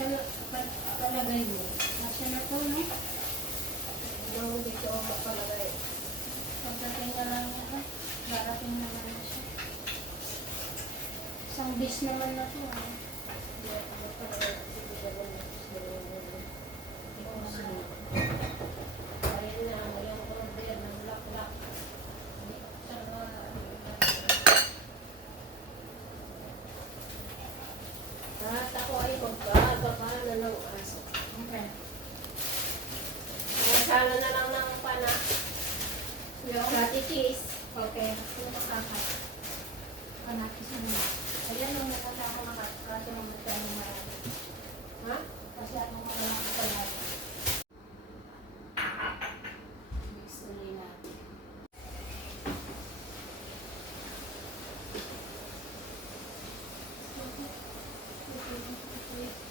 Palagay mo. Kasi na to, no? Hindi ko mapalagay. Pagdating na lang niya, darating naman na siya. Isang bis naman na to, ah. Ayun na, yung order ng laklak. At ako ay magbababa na ng aso. Okay. Sana na lang ng pana. Yung Dati cheese. okay. Sino makakat? Panakis mo. Ayan, nung nakata ako makakat. Kasi mamatay mo marami. Ha? Kasi ako marami ko lahat. Mix ulit natin. Okay.